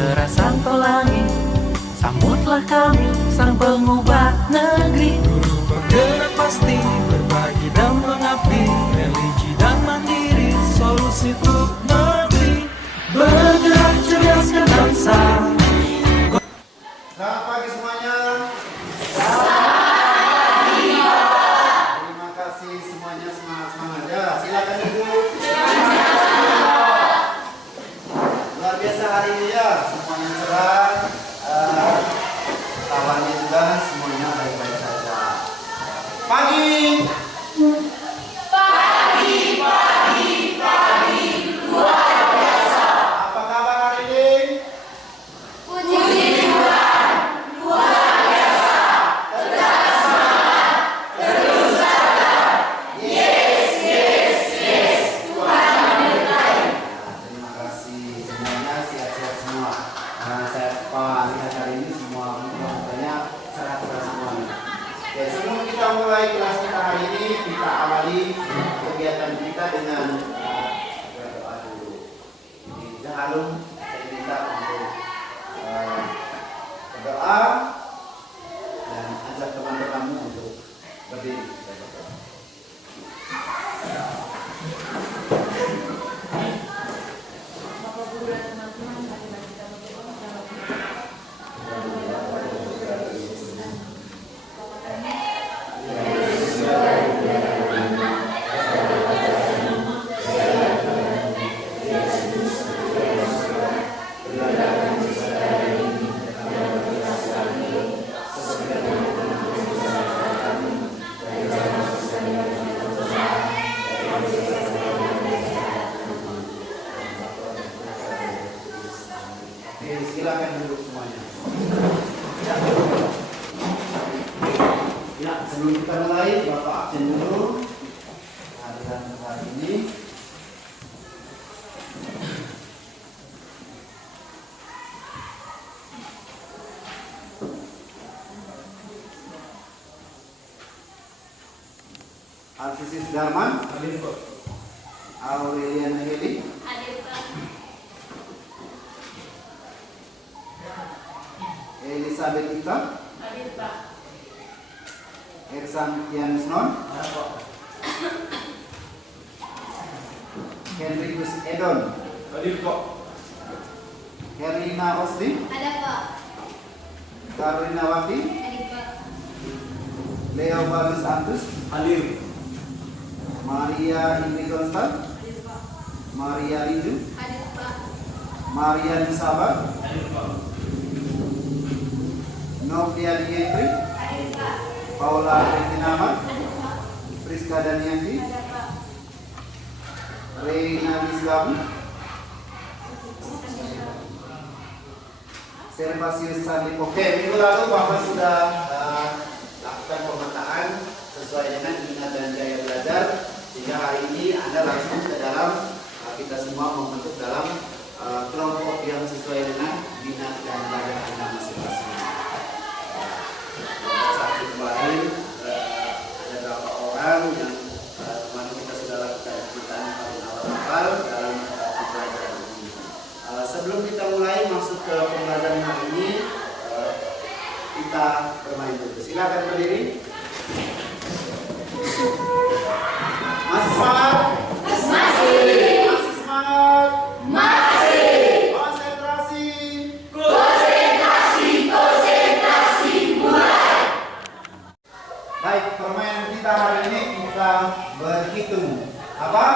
Deras sang pelangi, sambutlah kami, sang pengubah negeri. Guru bergerak pasti, berbagi dan mengabdi, religi dan mandiri, solusi untuk negeri. Bergerak cerdaskan bangsa. Selamat pagi semuanya. Terima kasih semuanya, semangat ya. Silakan duduk. Luar biasa hari ini ya, semuanya cerah. Kawannya juga semuanya baik-baik saja. Pagi. Luar biasa. Apa kabar hari ini? Puji Tuhan, luar biasa. Tetap semangat, terus sabar. Yes, yes, yes. Tuhan menyertai. Terima kasih semuanya, sehat-sehat semua. Saya lihat hari ini semua mukanya sehat-sehat semuanya. Oke, sebelum kita mulai kelas kita hari ini, kita awali kegiatan kita dengan berdoa dulu. Jadi Zahalum saya minta untuk berdoa dan ajak teman-temanmu untuk berdiri. Kita berdoa. Bapak Guru dan teman-teman, mari kita berdoa dalam Oke, silakan duduk semuanya. Ya, sebelum kita mulai, Bapak absen dulu kehadiran hari ini. Alfisis Darman, Aureliana Heli, hadir Pak. Elizabeth Ita, Hadir Pak. Ersan Tianusnon, Henrikus Edon, Herlina Osri, Ada Pak. Karolina Wati, Hadir Pak. Leo Bagus Antus, Maria Indri Konstan, Hadir Pak. Maria Liju, Hadir Pak. Maria Nisaba, Novia Dietri, Hadir Pak. Paula Retinama, Hadir Pak. Priska Danianti, Ada Pak. Reina Nisbabu, Servasius Sandi. Oke, minggu lalu Bapak sudah lakukan pemetaan sesuai dengan minat dan gaya belajar, sehingga hari ini Anda langsung ke dalam kita semua membentuk dalam kelompok yang sesuai dengan minat dan belajar Anda masing-masing. Saat kemarin ada beberapa orang yang kemarin kita sudah lakukan pemetaan paling awal dalam pembelajaran ini. Sebelum kita mulai masuk ke pembelajaran hari ini, kita bermain dulu. Silakan berdiri. Masih semangat? Masih. Masih semangat? Masih. Konsentrasi. Konsentrasi, mulai. Baik, permainan kita hari ini kita berhitung. Apa?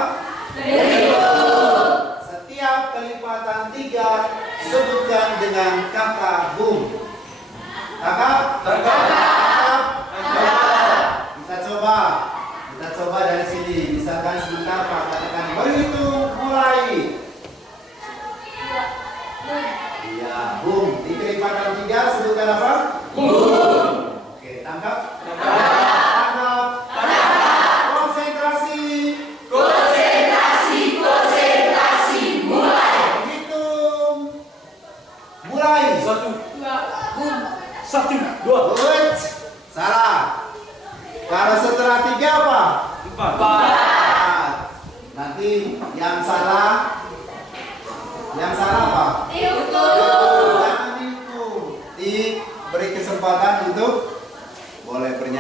Berhitung. Setiap kelipatan 3 sebutkan dengan kata bum. Kakak? Kita coba dari sini. Misalkan sebentar Pak katakan berhitung mulai. Iya, bum. Di kelipatan 3 sebutkan apa? Bum. Oke, tangkap. Tangkap. Konsentrasi. Konsentrasi, mulai. Hitung. Mulai. 1, 2, Good. Salah. Kalau setelah 3 apa? 4. Nanti yang salah apa? Hitung.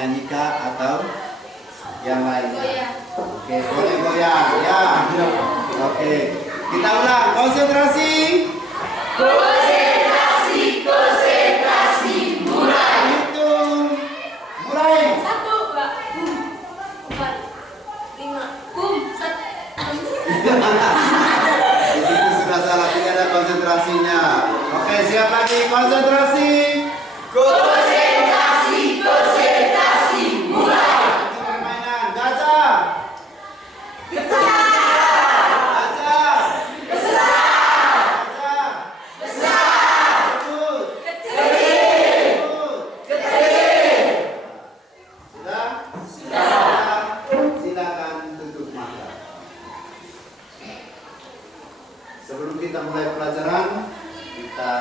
menyanyi kah atau yang lainnya? Goyang. Oke, boleh goyang ya. Oke, kita ulang. Konsentrasi. Konsentrasi, mulai. Hitung. Mulai. 1, 2, 4, 5, 1. Di situ sudah salah, tidak ada konsentrasinya. Oke, siap lagi konsentrasi. Konsentrasi, mulai. Itu permainan gajah. Gajah. Silakan tutup mata. Sebelum kita mulai pelajaran, kita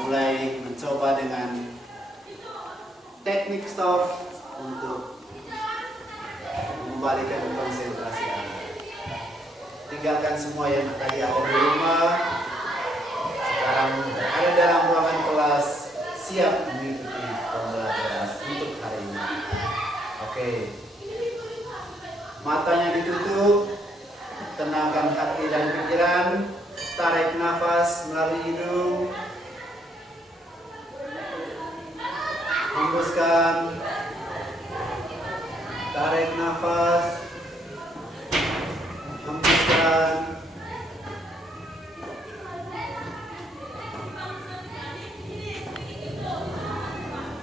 mulai mencoba dengan teknik stop untuk mengembalikan konsentrasi Anda. Tinggalkan semua yang tadi ada di rumah. Sekarang ada dalam ruangan kelas, siap mengikuti pembelajaran untuk hari ini. Oke. Matanya ditutup, tenangkan hati dan pikiran, tarik nafas melalui hidung, hembuskan, tarik nafas, hembuskan.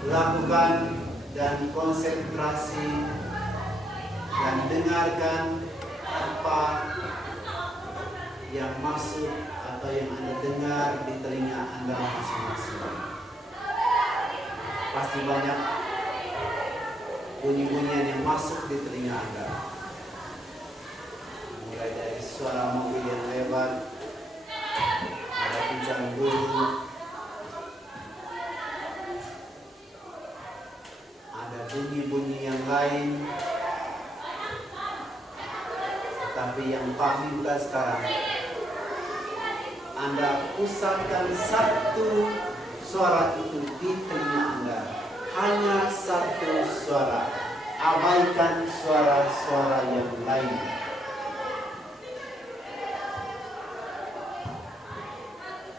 Lakukan dan konsentrasi dan dengarkan apa yang masuk atau yang Anda dengar di telinga Anda masing-masing. Pasti banyak bunyi-bunyian yang masuk di telinga Anda. Mulai dari suara mobil yang lewat, ada hujan burung, ada bunyi-bunyi yang lain. Tapi yang paling bukan sekarang, Anda pusatkan satu suara itu di telinga Anda. Hanya satu suara. Abaikan suara-suara yang lain.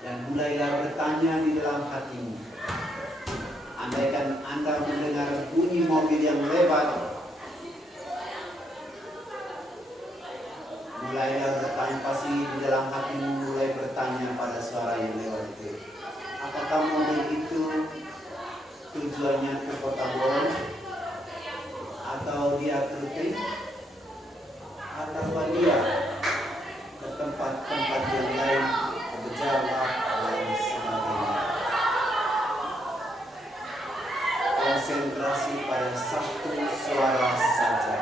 Dan mulailah bertanya di dalam hatimu. Andaikan Anda mendengar bunyi mobil yang lewat, mulailah bertanya, pasti di dalam hatimu mulai bertanya pada suara yang lewat itu. Apakah mobil itu tujuannya ke Kota Borong? Atau dia ke Rutin? Atau dia ke tempat-tempat yang lain, ke Jawa, dan sebagainya? Konsentrasi pada satu suara saja.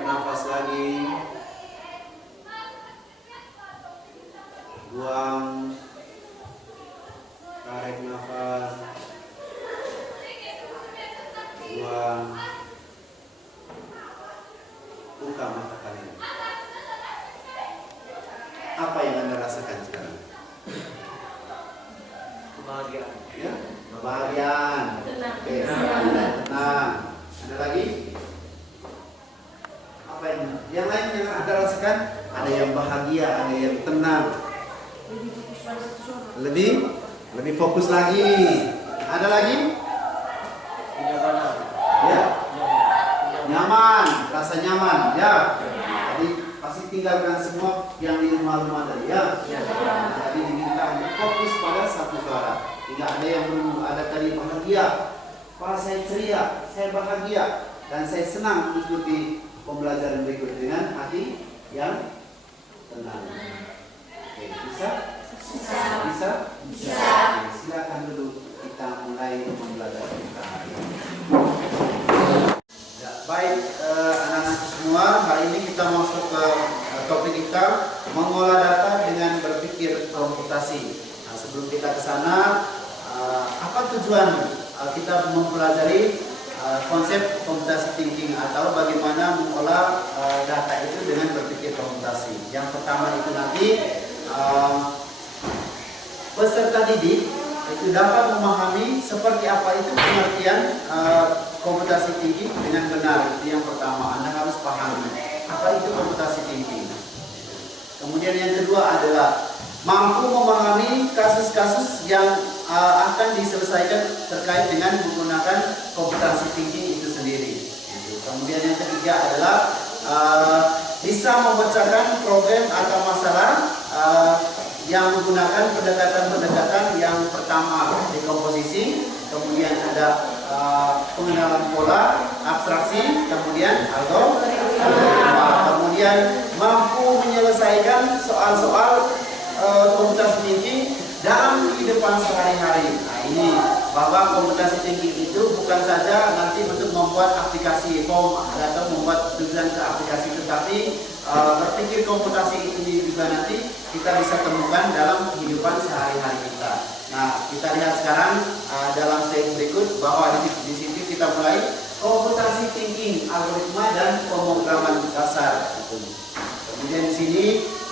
Nafas lagi, buang, tarik nafas, buang, buka mata kalian. Apa yang Anda rasakan sekarang? Kebahagiaan. Ya, kebahagiaan. Tenang. Oke, tenang. Ada lagi? Apa yang lain yang Anda rasakan? Ada yang bahagia, ada yang tenang. Lebih fokus lagi. Ada lagi? Ya, nyaman, rasa nyaman. Ya, tadi pasti tinggalkan semua yang di rumah-rumah tadi. Ya, tadi diminta untuk fokus pada satu suara. Tidak ada yang belum ada tadi bahagia. Wah, saya ceria, saya bahagia, dan saya senang mengikuti pembelajaran berikut dengan hati yang tenang. Oke, bisa? Bisa? Oke, silakan dulu kita mulai pembelajaran kita hari ini. Ya, baik anak-anak semua, hari ini kita masuk ke topik kita mengolah data dengan berpikir komputasi. Nah, sebelum kita ke sana, apa tujuan kita mempelajari konsep komputasi thinking atau bagaimana mengolah data itu dengan berpikir komputasi. Yang pertama itu nanti peserta didik itu dapat memahami seperti apa itu pengertian komputasi thinking dengan benar. Itu yang pertama, Anda harus pahami apa itu komputasi thinking. Kemudian yang kedua adalah mampu memahami kasus-kasus yang akan diselesaikan terkait dengan menggunakan komputasi thinking itu sendiri. Kemudian yang ketiga adalah bisa memecahkan problem atau masalah yang menggunakan pendekatan-pendekatan yang pertama dekomposisi, kemudian ada pengenalan pola, abstraksi, kemudian algoritma, kemudian mampu menyelesaikan soal-soal komputasi thinking dalam kehidupan sehari-hari. Nah ini bahwa komputasi thinking itu bukan saja nanti untuk membuat aplikasi form atau membuat tulisan ke aplikasi, tetapi berpikir komputasi ini juga nanti kita bisa temukan dalam kehidupan sehari-hari kita. Nah kita lihat sekarang dalam slide berikut bahwa di situ kita mulai komputasi thinking, algoritma dan pemrograman dasar. Kemudian di sini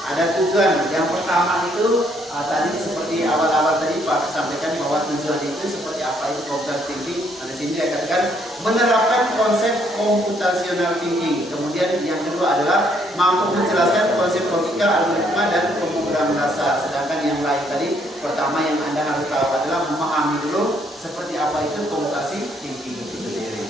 ada tujuan. Yang pertama itu tadi seperti awal-awal tadi Pak sampaikan bahwa tujuan itu seperti apa itu komputasi thinking. Di sini saya katakan menerapkan konsep computational thinking. Kemudian yang kedua adalah mampu menjelaskan konsep logika, algoritma dan pemrograman dasar. Sedangkan yang lain tadi pertama yang Anda harus tahu adalah memahami dulu seperti apa itu komputasi thinking itu sendiri.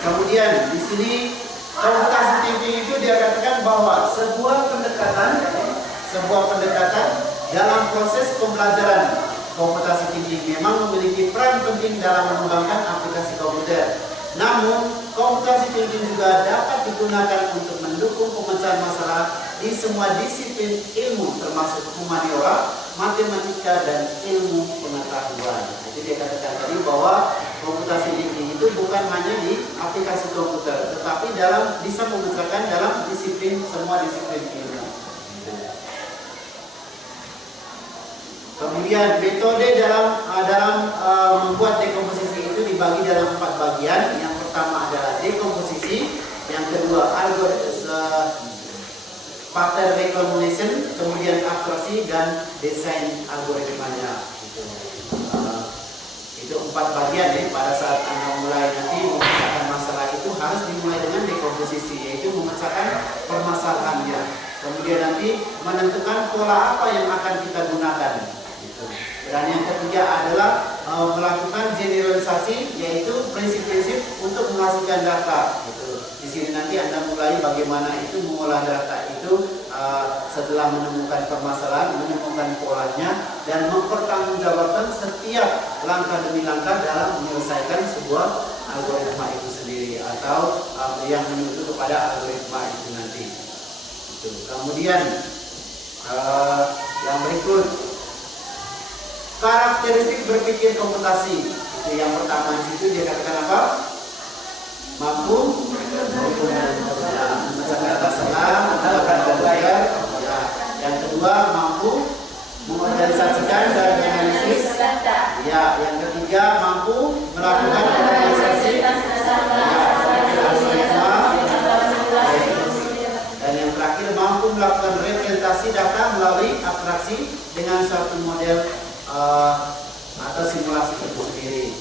Kemudian di sini komputasi thinking itu dia katakan bahwa sebuah pendekatan dalam proses pembelajaran komputasi thinking memang memiliki peran penting dalam mengembangkan aplikasi komputer. Namun komputasi thinking juga dapat digunakan untuk mendukung pemecahan masalah di semua disiplin ilmu termasuk humaniora, matematika dan ilmu pengetahuan. Jadi dia katakan tadi bahwa komputasi thinking itu bukan hanya di aplikasi komputer, tetapi bisa memecahkan dalam semua disiplin ilmu. Kemudian metode dalam membuat dekomposisi itu dibagi dalam 4 bagian. Yang pertama adalah dekomposisi, yang kedua pattern recognition, kemudian abstraksi dan desain algoritmanya. Itu 4 bagian ya. Pada saat Anda mulai nanti memecahkan masalah itu harus dimulai dengan dekomposisi, yaitu memecahkan permasalahannya. Kemudian nanti menentukan pola apa yang akan kita gunakan. Dan yang ketiga adalah melakukan generalisasi, yaitu prinsip-prinsip untuk menghasilkan data. Di sini nanti Anda mulai bagaimana itu mengolah data itu setelah menemukan permasalahan, menemukan polanya, dan mempertanggungjawabkan setiap langkah demi langkah dalam menyelesaikan sebuah algoritma itu sendiri atau yang menuju kepada algoritma itu nanti. Kemudian yang berikut, karakteristik berpikir komputasi. Itu yang pertama di situ dia katakan apa? Mampu memecahkan data salah, menggunakan komputer. Yang kedua mampu mengorganisasikan dan menganalisis. Ya, yang ketiga mampu melakukan organisasi. Dan yang terakhir mampu melakukan representasi data melalui abstraksi dengan suatu model atau simulasi itu sendiri.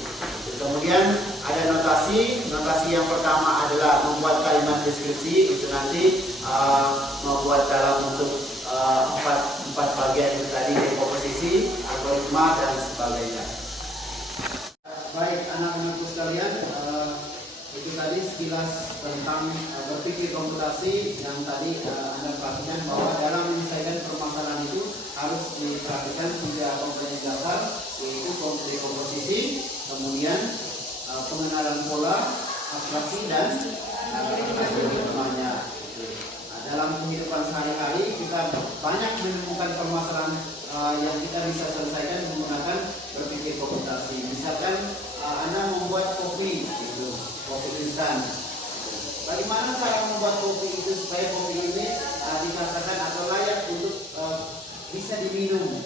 Kemudian ada notasi yang pertama adalah membuat kalimat deskripsi, itu nanti membuat dalam bentuk empat bagian itu tadi, dekomposisi, algoritma dan sebagainya. Baik anak-anakku sekalian, itu tadi sekilas tentang berpikir komputasi yang tadi Anda perhatikan bahwa dalam menyelesaikan permasalahan itu harus diperhatikan 3 komponen dasar, yaitu dekomposisi, kemudian pengenalan pola, abstraksi dan algoritmanya. Dalam kehidupan sehari-hari kita banyak menemukan permasalahan yang kita bisa selesaikan menggunakan berpikir komputasi. Misalkan Anda membuat kopi, kopi instan. Bagaimana cara membuat kopi itu supaya kopi ini dikatakan atau layak untuk bisa diminum?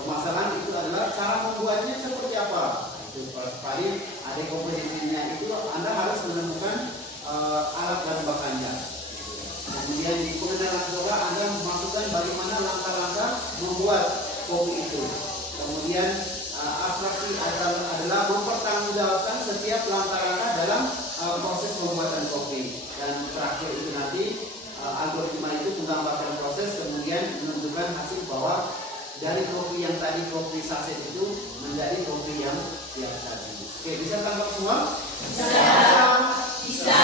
permasalahan itu adalah cara membuatnya seperti apa. Itu paling ada komposisinya itu Anda harus menemukan alat dan bahannya. Kemudian di pengenalan suara Anda masukkan bagaimana langkah-langkah membuat kopi itu. Kemudian abstraksi adalah mempertanggungjawabkan setiap langkah-langkah dalam proses pembuatan kopi. Dan terakhir itu nanti algoritma itu menggambarkan proses kemudian menentukan hasil bahwa dari kopi yang tadi kopi saset itu menjadi kopi yang tadi. Oke, bisa tangkap semua? Bisa.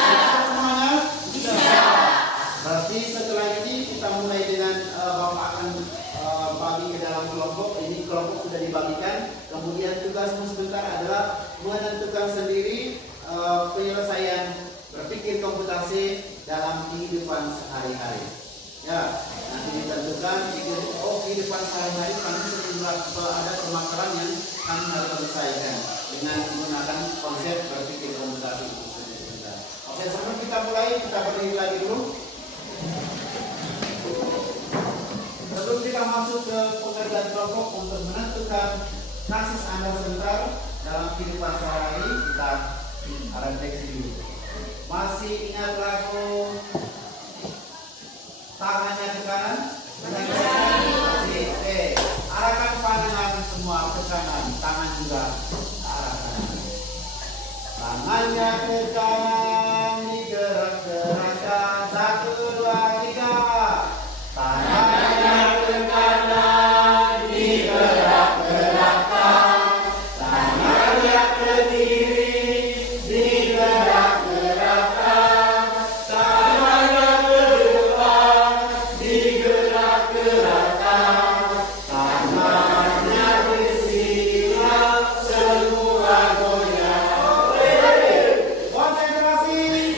Semuanya? Bisa. Berarti setelah ini kita mulai dengan Bapak akan bagi ke dalam kelompok. Ini kelompok sudah dibagikan. Kemudian tugasmu sebentar adalah menentukan sendiri penyelesaian berpikir komputasi dalam kehidupan sehari-hari. Ya, nanti ditentukan kehidupan sehari-hari kami sejumlah ada permasalahan yang kami harus selesaikan dengan menggunakan konsep berpikir komputasi itu sendiri. Oke, sebelum kita mulai kita berdiri lagi dulu. Sebelum kita masuk ke pekerjaan kelompok untuk menentukan kasus Anda sebentar dalam kehidupan sehari-hari, kita refleksi dulu. Masih ingat lagu tangannya ke kanan? Masih. Oke. Arahkan pandangan semua ke kanan, tangan juga arahkan. Tangannya ke kanan, digerak-gerakkan. 1, 2, 3. Tangannya ke kanan, digerak-gerakkan. Tangannya ke kiri, digerak-gerakkan. Tangannya ke depan, digerak-gerakkan. Tangannya bersilang, semua goyang. Konsentrasi.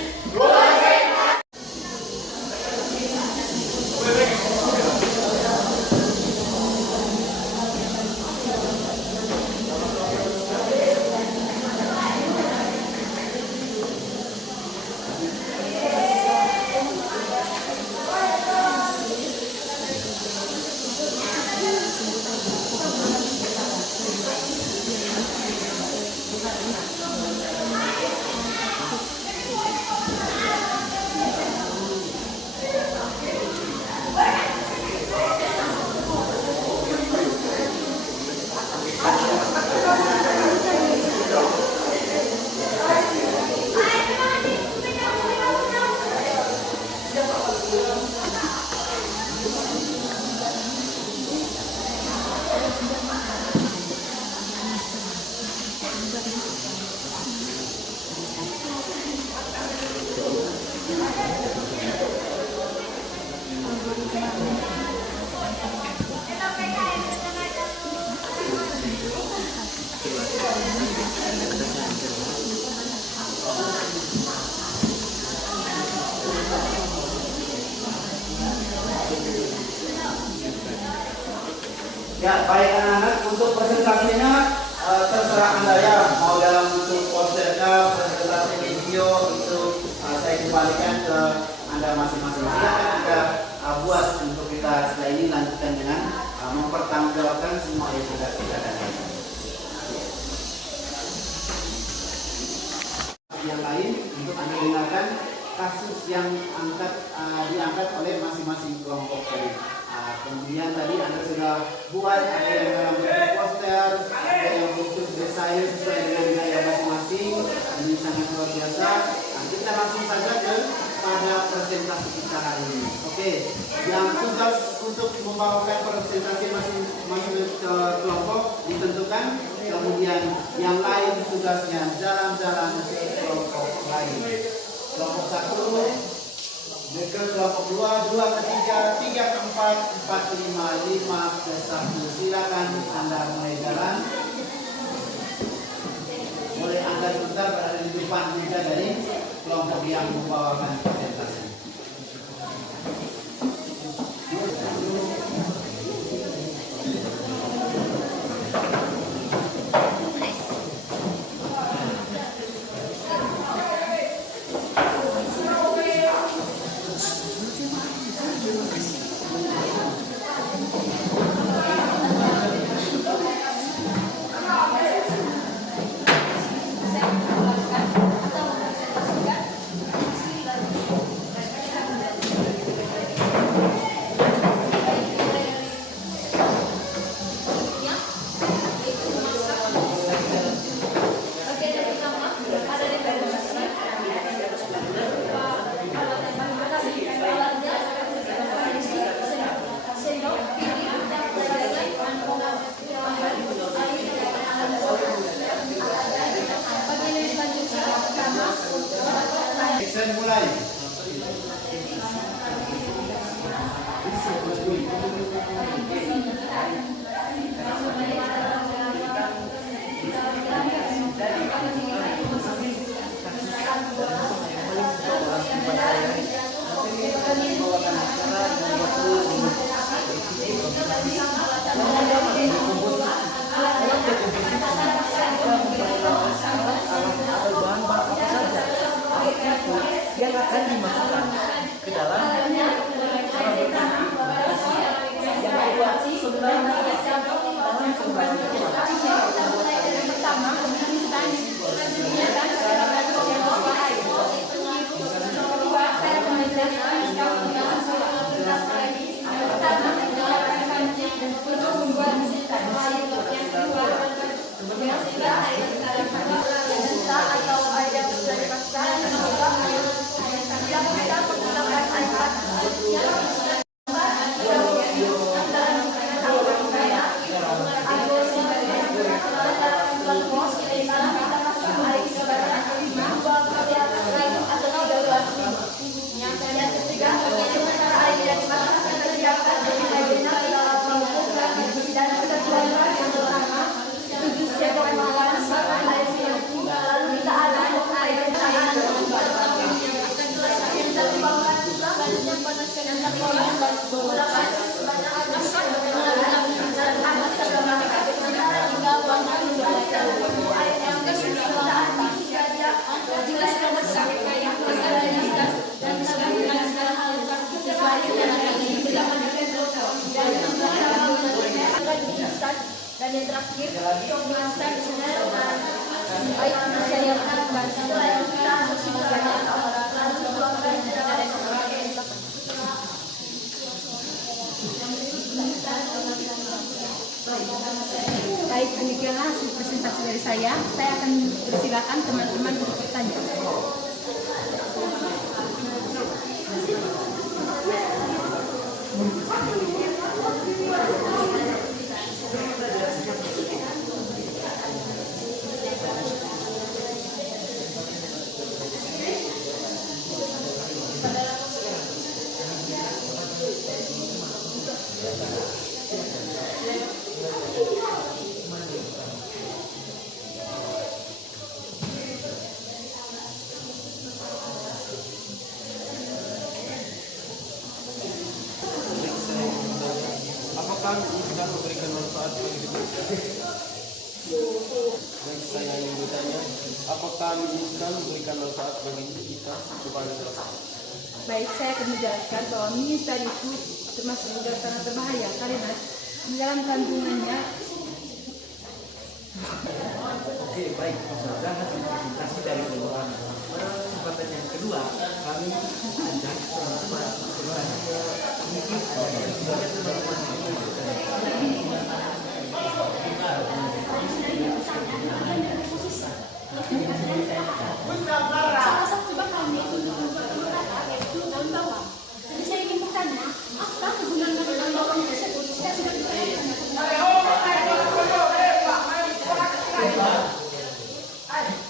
Ya, baik anak-anak, untuk presentasinya terserah Anda ya, mau dalam bentuk posternya, presentasi video itu saya kembalikan ke Anda masing-masing. Silakan Anda buat untuk kita setelah ini lanjutkan dengan mempertanggungjawabkan semua yang sudah kita katakan. Yang lain untuk Anda dengarkan kasus yang diangkat oleh masing-masing kelompok tadi. Kemudian tadi Anda sudah buat ada yang dalam bentuk poster, ada yang bentuk desain sesuai dengan gaya masing-masing. Ini sangat luar biasa. Nah, kita langsung saja pada presentasi kita hari ini. Oke, yang tugas untuk membawakan presentasi masing-masing kelompok ditentukan. Kemudian yang lain tugasnya jalan-jalan ke kelompok lain. Kelompok 1 ke kelompok 2, 2 ke 3, 3 ke 4, 4 ke 5, 5 ke 1. Silakan Anda mulai jalan. Boleh Anda sebentar berada di depan juga dari kelompok yang membawakan presentasi. Jackson mulai. Yang akan dimasukkan ke dalam dan yang terakhir baik saya baik, demikianlah hasil presentasi dari saya. Saya akan persilakan teman-teman untuk bertanya. Apakah bisa memberikan manfaat bagi kita? Dan saya ingin bertanya, apakah instan memberikan manfaat bagi kita kepada masyarakat? Baik, saya akan menjelaskan bahwa mie instan itu termasuk juga sangat berbahaya karena di dalam kandungannya. Oke, baik. Misalkan hasil presentasi dari kedua kesempatan yang kedua, kami ajak teman-teman bertanya. Mungkin ada teman-teman Salah satu bahannya itu yaitu daun bawang. Jadi saya ingin bertanya, apa kegunaan daun bawang tersebut? Saya sudah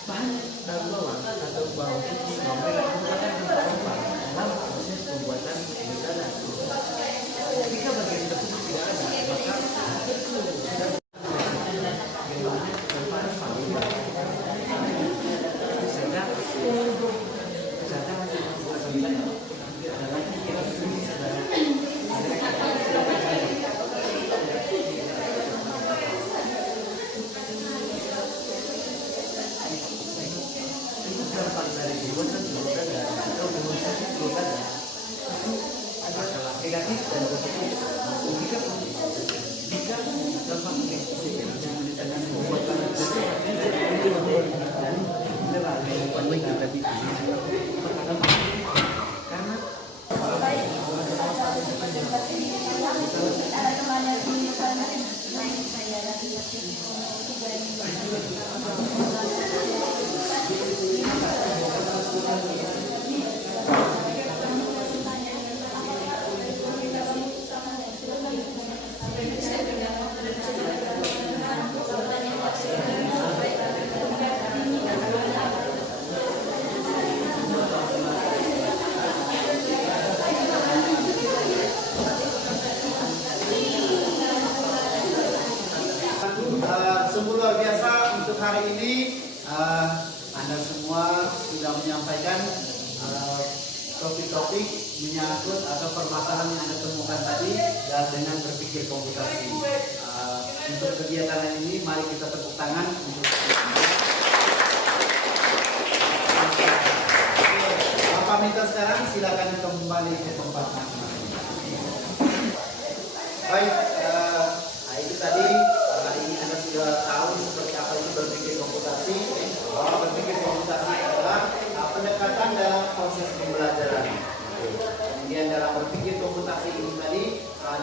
bahan daun bawang atau bawang putih, bawang merah merupakan rempah dalam proses pembuatan mie. Jika bagi sudah menyampaikan topik-topik menyangkut atau permasalahan yang Anda temukan tadi dan dengan berpikir komputasi. Untuk kegiatan ini mari kita tepuk tangan untuk Bapak minta sekarang silakan kembali ke tempat masing-masing. Baik, itu tadi hari ini Anda sudah tahu seperti apa itu berpikir komputasi. Bahwa berpikir komputasi adalah pendekatan dalam proses pembelajaran. Kemudian dalam berpikir komputasi ini tadi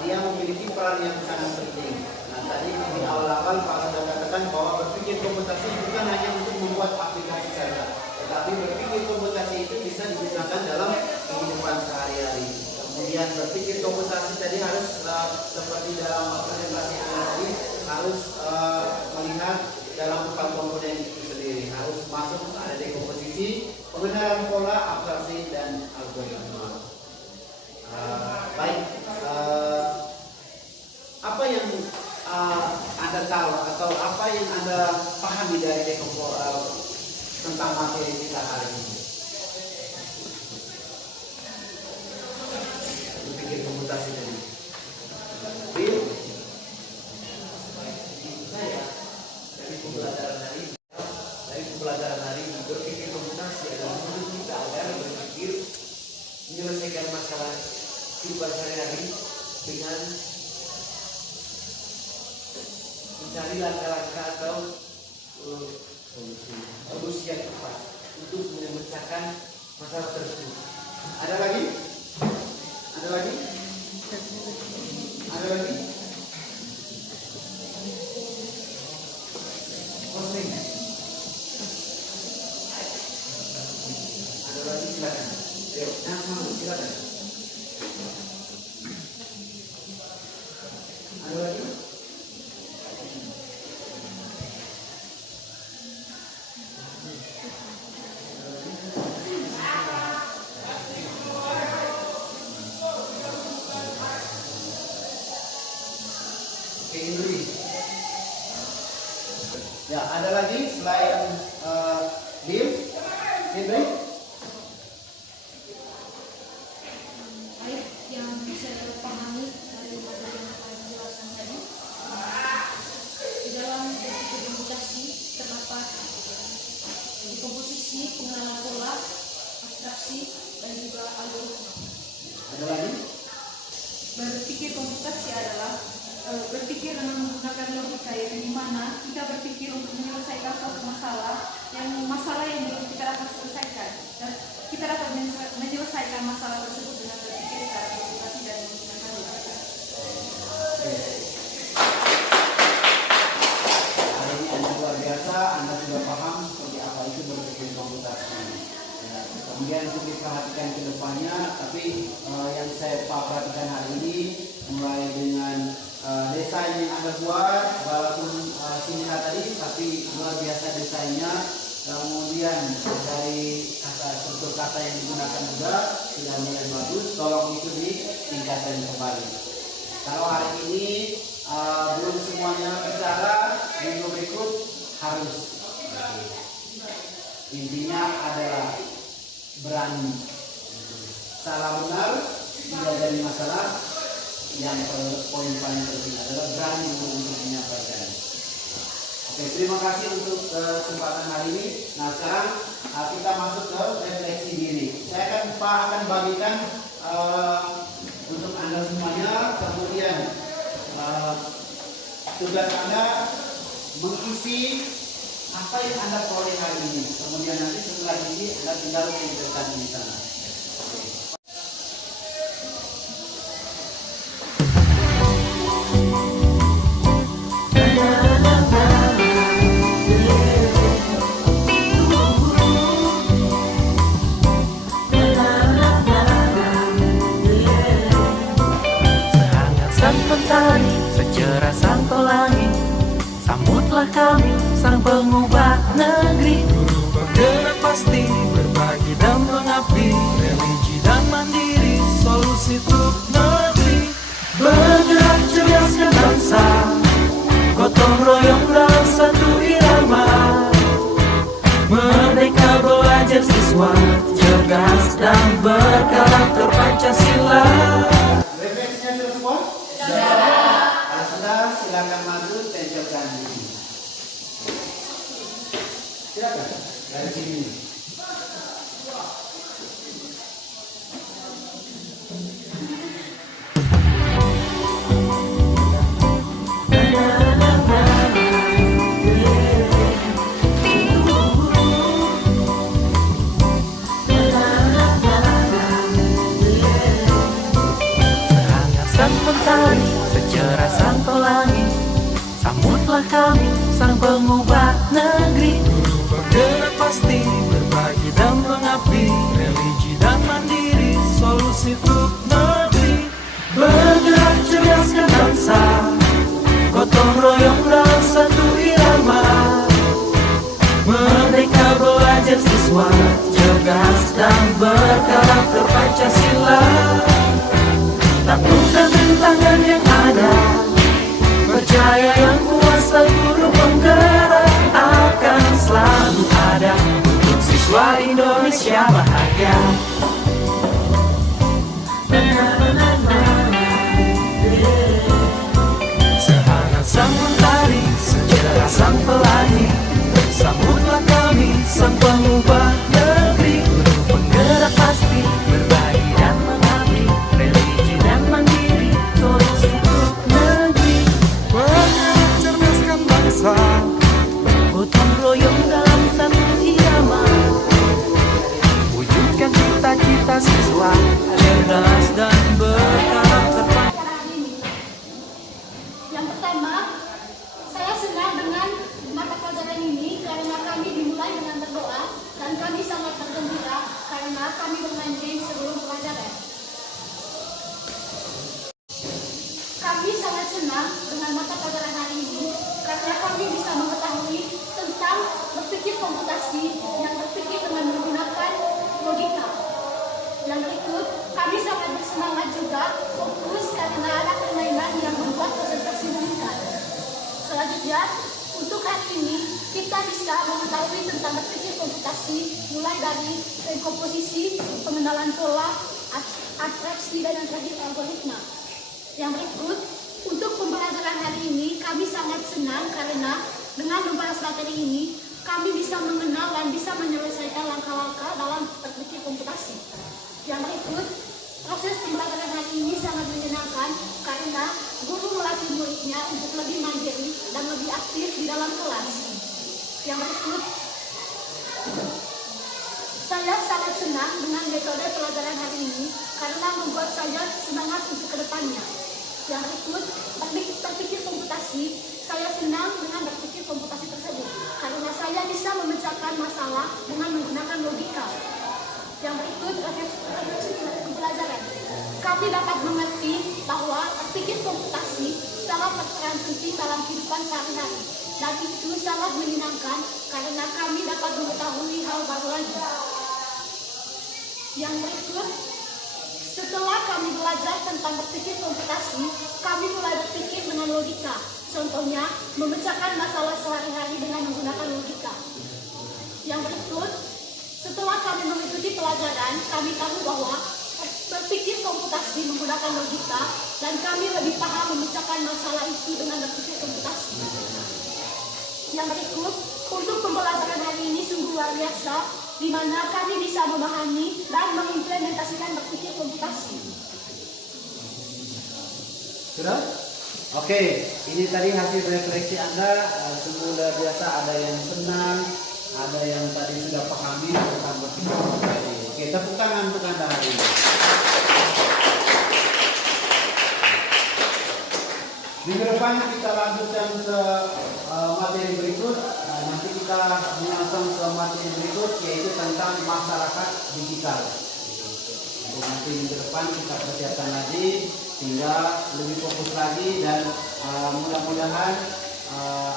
dia memiliki peran yang sangat penting. Nah tadi di awal-awal Pak sudah katakan bahwa berpikir komputasi bukan hanya untuk membuat aplikasi saja, tetapi berpikir komputasi itu bisa digunakan dalam kehidupan sehari-hari. Kemudian berpikir komputasi tadi harus seperti dalam presentasi Anda tadi harus melihat dalam 4 komponen itu sendiri, harus masuk ada dekomposisi, pengenalan pola, abstraksi dan algoritma. Baik, apa yang Anda tahu atau apa yang Anda pahami dari tentang materi kita hari ini? Berpikir komputasi tadi. Bill, saya dari pembelajaran hari ini berpikir komputasi adalah menurut kita agar berpikir menyelesaikan masalah kehidupan sehari-hari dengan mencari langkah-langkah atau solusi yang tepat untuk memecahkan masalah tersebut. Ada lagi? Ada lagi? Ada lagi? Posting. Ada lagi? Silakan. Ayo, silakan. Ada lagi? Oke, Indri. Ya, ada lagi selain Dim? Indri? Yang bisa saya pahami dari materi yang saya jelaskan tadi, di dalam berpikir komputasi terdapat dekomposisi, pengenalan pola, abstraksi, dan juga algoritma. Ada lagi? Berpikir komputasi adalah berpikir dengan menggunakan logika, yang dimana kita berpikir untuk menyelesaikan suatu masalah yang belum kita dapat selesaikan, dan kita dapat menyelesaikan masalah tersebut dengan berpikir secara komputasi dan menggunakan logika. Hari ini Anda luar biasa, Anda sudah paham seperti apa itu berpikir komputasi. Ya, kemudian untuk diperhatikan ke depannya, tapi yang saya perhatikan hari ini mulai dengan desain yang Anda buat, walaupun singkat tadi, tapi luar biasa desainnya. Kemudian dari struktur kata yang digunakan juga sudah mulai bagus. Tolong itu ditingkatkan kembali. Kalau hari ini belum semuanya bicara, minggu berikut harus. Intinya adalah berani. Salah benar tidak jadi masalah. Yang poin paling penting adalah berani untuk menyampaikan. Oke, terima kasih untuk kesempatan hari ini. Nah, sekarang kita masuk ke refleksi diri. Saya akan bagikan untuk Anda semuanya. Kemudian tugas Anda mengisi apa yang Anda peroleh hari ini. Kemudian nanti setelah ini Anda tinggal mengerjakan di sana. Secerah sang pelangi, sambutlah kami sang pengubah negeri. Guru bergerak pasti berbagi dan mengabdi, religi dan mandiri, solusi untuk negeri. Bergerak cerdaskan bangsa, gotong royong dalam satu irama. Merdeka belajar siswa cerdas dan berkarakter Pancasila. Refleksinya sudah semua? Kalau sudah, silakan maju tenjorkan diri. Silakan dari sini. Sang mentari, secerah sang pelangi, sambutlah kami, sang pengubah negeri. Guru bergerak pasti, berbagi dan mengabdi, religi dan mandiri, solusi untuk negeri. Bergerak cerdaskan bangsa, gotong royong dalam satu irama. Merdeka belajar siswa, cerdas dan berkarakter Pancasila. Taklukkan rintangan yang ada, percaya yang kuasa guru penggerak akan selalu ada untuk siswa Indonesia bahagia. Sehangat sang mentari, secerah sang pelangi, sambutlah kami, sang pengubah negeri. Guru penggerak pasti, berbagi dan mengabdi, religi dan mandiri, solusi untuk negeri. Bergerak cerdaskan bangsa, gotong royong dalam satu irama. Wujudkan cita-cita siswa, cerdas dan berkarakter. Yang pertama, saya senang dengan mata pelajaran ini karena kami dimulai dengan berdoa dan kami sangat bergembira karena kami bermain game sebelum pelajaran. Kami sangat senang dengan mata pelajaran hari ini karena kami bisa mengetahui tentang berpikir komputasi yang berpikir dengan menggunakan logika. Yang berikut, kami sangat bersemangat juga fokus karena ada permainan yang membuat konsentrasi meningkat. Selanjutnya, untuk hari ini kita bisa mengetahui tentang berpikir komputasi mulai dari komposisi, pengenalan pola, abstraksi dan algoritma. Yang berikut, untuk pembelajaran hari ini kami sangat senang karena dengan membahas materi ini kami bisa mengenal dan bisa menyelesaikan langkah-langkah dalam berpikir komputasi. Yang berikut, proses pembelajaran hari ini sangat menyenangkan karena guru melatih muridnya untuk lebih mandiri dan lebih aktif di dalam kelas. Yang berikut, saya sangat senang dengan metode pelajaran hari ini karena membuat saya semangat untuk kedepannya. Yang berikut, berpikir komputasi, saya senang dengan berpikir komputasi tersebut karena saya bisa memecahkan masalah dengan menggunakan logika. Yang berikut, refleksi pembelajaran. Kami dapat mengerti bahwa berpikir komputasi sangat berperan penting dalam kehidupan sehari-hari dan itu sangat menyenangkan karena kami dapat mengetahui hal baru lagi. Yang berikut, setelah kami belajar tentang berpikir komputasi, kami mulai berpikir dengan logika. Contohnya, memecahkan masalah sehari-hari dengan menggunakan logika. Yang berikut, setelah kami mengikuti pelajaran, kami tahu bahwa berpikir komputasi menggunakan logika dan kami lebih paham memecahkan masalah itu dengan berpikir komputasi. Yang berikut, untuk pembelajaran hari ini sungguh luar biasa, di mana kami bisa memahami dan mengimplementasikan berpikir komputasi. Sudah? Oke, ini tadi hasil refleksi Anda. Sungguh luar biasa, ada yang senang, ada yang tadi sudah pahami tentang berpikir komputasi. Oke, tepuk tangan untuk Anda hari ini. Minggu depan kita lanjutkan ke materi berikut. Nanti kita menyambung ke materi berikut, yaitu tentang masyarakat digital. Nanti minggu depan kita persiapkan lagi sehingga lebih fokus lagi dan mudah-mudahan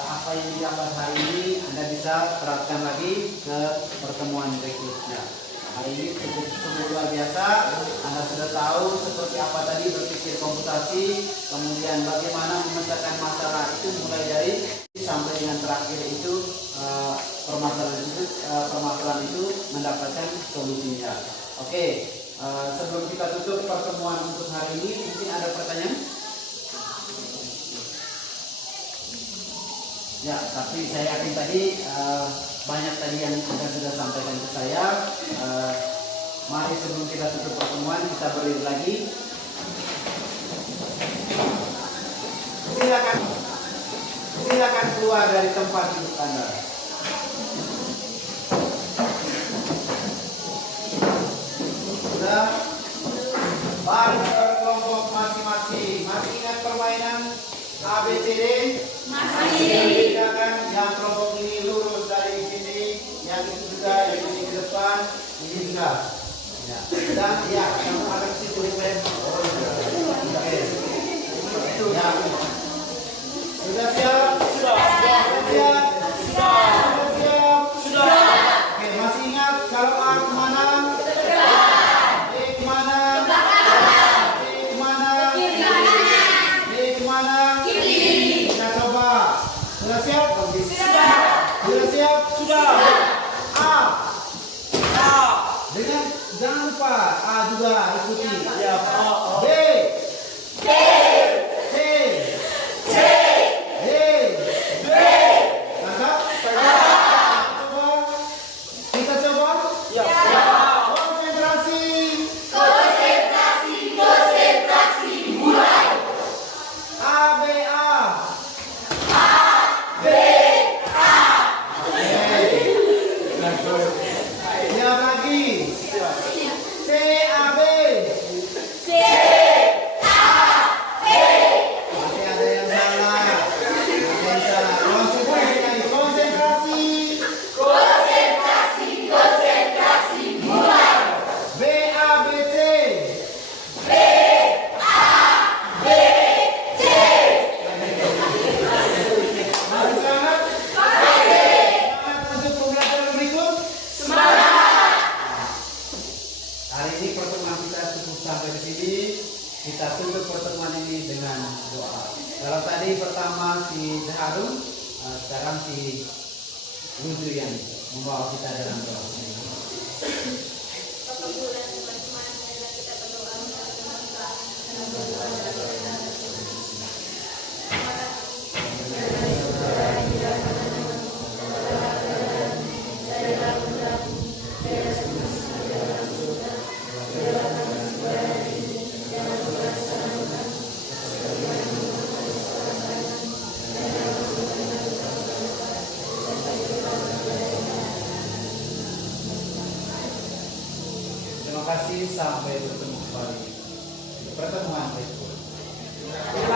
apa yang didapat hari ini Anda bisa terapkan lagi ke pertemuan berikutnya. Hari ini cukup luar biasa. Anda sudah tahu seperti apa tadi berpikir komputasi, kemudian bagaimana memecahkan masalah itu mulai dari sampai dengan terakhir itu permasalahan itu mendapatkan solusinya. Oke, sebelum kita tutup pertemuan untuk hari ini, mungkin ada pertanyaan? Ya, tapi saya yakin tadi banyak tadi yang Anda sudah sampaikan ke saya. Mari sebelum kita tutup pertemuan, kita berdiri lagi. Silakan keluar dari tempat duduk Anda. Sudah? Baru ke kelompok masing-masing. Masih ingat permainan ABCD? Masih. Silakan yang kelompok ini lurus dari sini, yang itu juga, yang ini ke depan, ini juga. Ya. Dan ya, kamu ada ke situ, Rem. Oh, iya. Oke. Itu ya. Sudah siap? Sudah. Sudah siap? Sudah. Sudah siap? Sudah. Oke, masih ingat kalau A kemana? B kemana? C kemana? D kemana? Kita coba. Sudah siap? Sudah. Sudah siap? Sudah. A. Dengan jangan lupa A juga ikuti. Siap. B. Kita tutup pertemuan ini dengan doa. Kalau tadi pertama si Harun, sekarang si Luzu yang membawa kita dalam doa. Terima kasih, sampai bertemu kembali di pertemuan berikutnya.